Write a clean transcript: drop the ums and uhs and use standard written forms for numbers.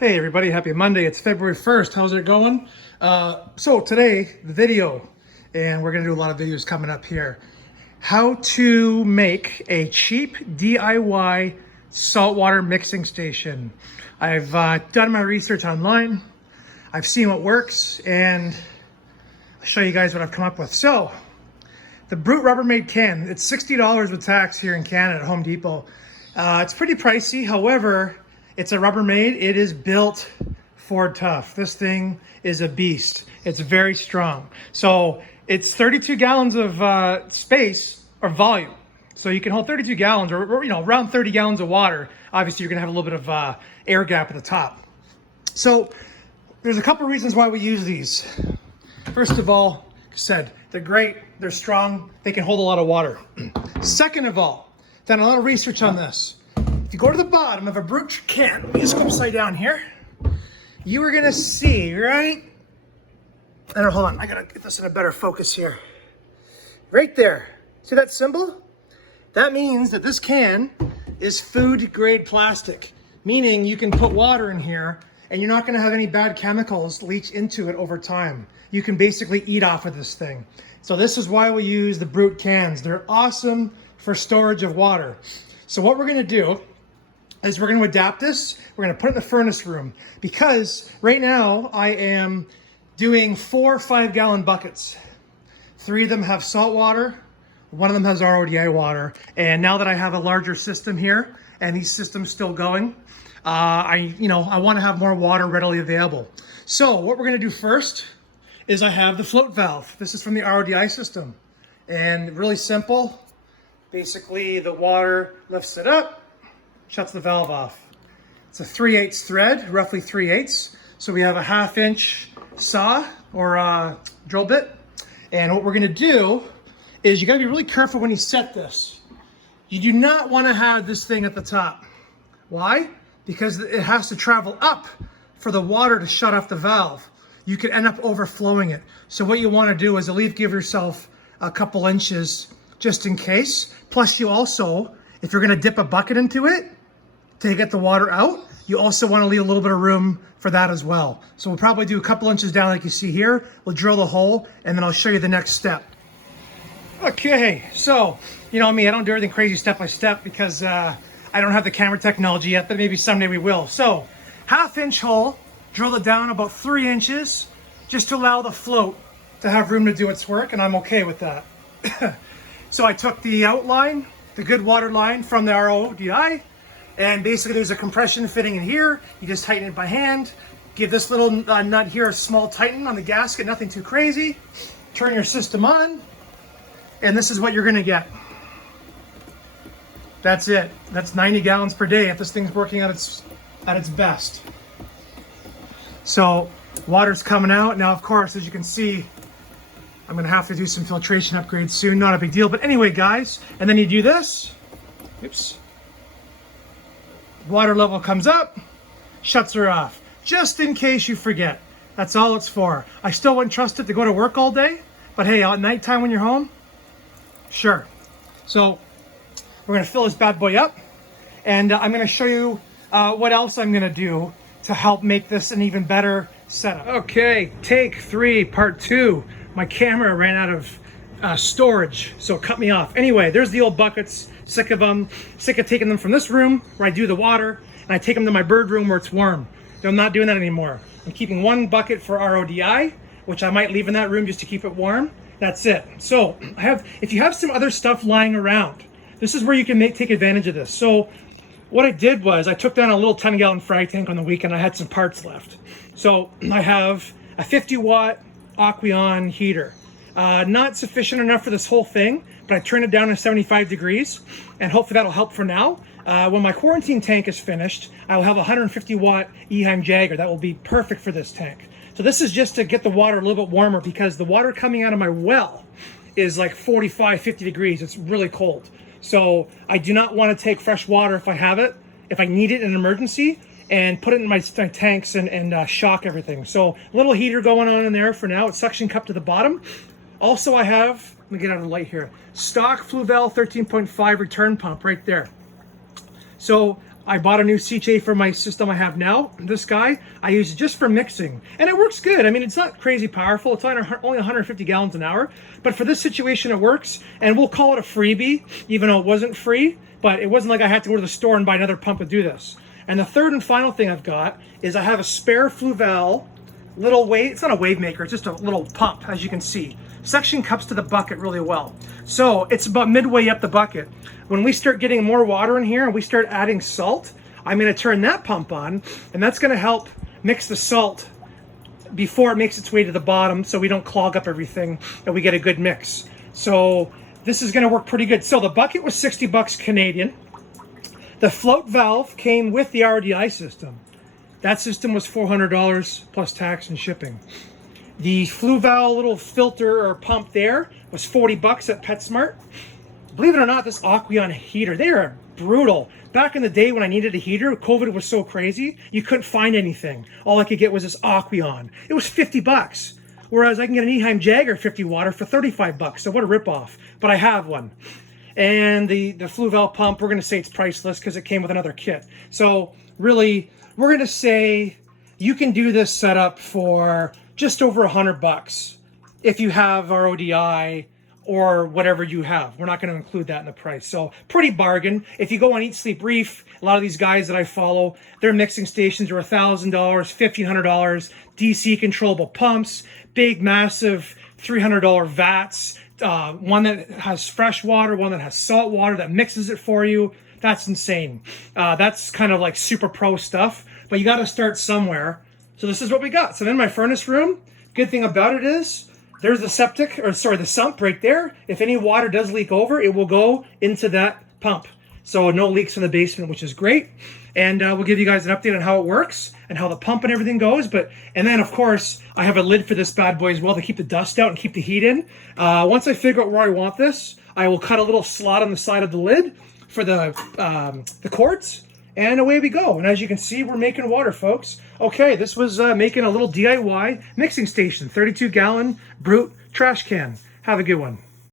Hey everybody, happy Monday. It's February 1st. How's it going? So today, the video, and we're gonna do a lot of videos coming up here. How to make a cheap DIY saltwater mixing station. I've done my research online. I've seen what works, and I'll show you guys what I've come up with. So, the Brute Rubbermaid can, it's $60 with tax here in Canada at Home Depot. It's pretty pricey, however, it's a Rubbermaid. It is built for tough. This thing is a beast. It's very strong. So it's 32 gallons of space or volume. So you can hold 32 gallons or around 30 gallons of water. Obviously, you're gonna have a little bit of air gap at the top. So there's a couple reasons why we use these. First of all, like I said, they're great, they're strong, they can hold a lot of water. Second of all, done a lot of research on this. If you go to the bottom of a Brute can, let me just go upside down here, you are gonna see, right? And hold on, I gotta get this in a better focus here. Right there, see that symbol? That means that this can is food grade plastic, meaning you can put water in here and you're not gonna have any bad chemicals leach into it over time. You can basically eat off of this thing. So this is why we use the Brute cans. They're awesome for storage of water. So what we're gonna do is we're gonna adapt this. We're gonna put it in the furnace room because right now I am doing 4 5-gallon buckets. 3 of them have salt water, 1 of them has RODI water. And now that I have a larger system here and these systems still going, I wanna have more water readily available. So what we're gonna do first is I have the float valve. This is from the RODI system. And really simple. Basically the water lifts it up, shuts the valve off. It's a 3/8 thread, roughly 3/8. So we have a 1/2 inch saw or drill bit. And what we're gonna do is you gotta be really careful when you set this. You do not wanna have this thing at the top. Why? Because it has to travel up for the water to shut off the valve. You could end up overflowing it. So what you wanna do is at least give yourself a couple inches just in case. Plus you also, if you're gonna dip a bucket into it to get the water out, you also wanna leave a little bit of room for that as well. So we'll probably do a couple inches down like you see here. We'll drill the hole and then I'll show you the next step. Okay, so you know me, I don't do everything crazy step by step because I don't have the camera technology yet, but maybe someday we will. So 1/2 inch hole, drill it down about 3 inches just to allow the float to have room to do its work, and I'm okay with that. So I took the outline, the good water line from the RODI, and basically there's a compression fitting in here. You just tighten it by hand. Give this little nut here a small tighten on the gasket, nothing too crazy. Turn your system on, and this is what you're gonna get. That's it. That's 90 gallons per day if this thing's working at its best. So water's coming out. Now, of course, as you can see, I'm gonna have to do some filtration upgrades soon, not a big deal. But anyway, guys, and then you do this, oops. Water level comes up, shuts her off, just in case you forget. That's all it's for. I still wouldn't trust it to go to work all day, but hey, at nighttime when you're home, sure. So we're gonna fill this bad boy up, and I'm gonna show you what else I'm gonna do to help make this an even better setup. Okay, take 3, part 2. My camera ran out of storage, so it cut me off. Anyway, there's the old buckets, sick of them, sick of taking them from this room where I do the water, and I take them to my bird room where it's warm. I'm not doing that anymore. I'm keeping 1 bucket for RODI, which I might leave in that room just to keep it warm. That's it. So if you have some other stuff lying around, this is where you can take advantage of this. So what I did was I took down a little 10-gallon frag tank on the weekend. I had some parts left. So I have a 50-watt Aqueon heater. Not sufficient enough for this whole thing, but I turned it down to 75 degrees, and hopefully that'll help for now. When my quarantine tank is finished, I will have a 150-watt Eheim Jagger. That will be perfect for this tank. So this is just to get the water a little bit warmer because the water coming out of my well is like 45, 50 degrees. It's really cold. So I do not want to take fresh water if I have it, if I need it in an emergency, and put it in my tanks and shock everything. So a little heater going on in there for now. It's suction cup to the bottom. Also I have, let me get out of the light here, stock Fluval 13.5 return pump right there. So I bought a new CJ for my system I have now. This guy, I use it just for mixing. And it works good. I mean, it's not crazy powerful. It's only 150 gallons an hour. But for this situation, it works. And we'll call it a freebie, even though it wasn't free. But it wasn't like I had to go to the store and buy another pump to do this. And the third and final thing I've got is I have a spare Fluval little wave. It's not a wave maker. It's just a little pump, as you can see. Suction cups to the bucket really well. So it's about midway up the bucket. When we start getting more water in here and we start adding salt, I'm going to turn that pump on, and that's going to help mix the salt before it makes its way to the bottom, so we don't clog up everything and we get a good mix. So this is going to work pretty good. So the bucket was 60 bucks Canadian. The float valve came with the RDI system. That system was $400 plus tax and shipping. The Fluval little filter or pump there was 40 bucks at PetSmart. Believe it or not, this Aqueon heater, they are brutal. Back in the day when I needed a heater, COVID was so crazy, you couldn't find anything. All I could get was this Aqueon. It was 50 bucks. Whereas I can get an Eheim Jagger 50 water for 35 bucks. So what a ripoff. But I have one. And the Fluval pump, we're going to say it's priceless because it came with another kit. So really, we're going to say you can do this setup for just over $100 if you have RODI or whatever you have. We're not going to include that in the price. So pretty bargain. If you go on Eat Sleep Reef, a lot of these guys that I follow, their mixing stations are $1,000, $1,500, DC controllable pumps, big, massive $300 vats, one that has fresh water, one that has salt water that mixes it for you. That's insane. That's kind of like super pro stuff, but you got to start somewhere. So this is what we got. So in my furnace room, good thing about it is there's the sump right there. If any water does leak over, it will go into that pump. So no leaks in the basement, which is great. And we'll give you guys an update on how it works and how the pump and everything goes. And then of course, I have a lid for this bad boy as well to keep the dust out and keep the heat in. Once I figure out where I want this, I will cut a little slot on the side of the lid for the quartz. And away we go. And as you can see, we're making water, folks. Okay, this was making a little DIY mixing station, 32-gallon Brute trash can. Have a good one.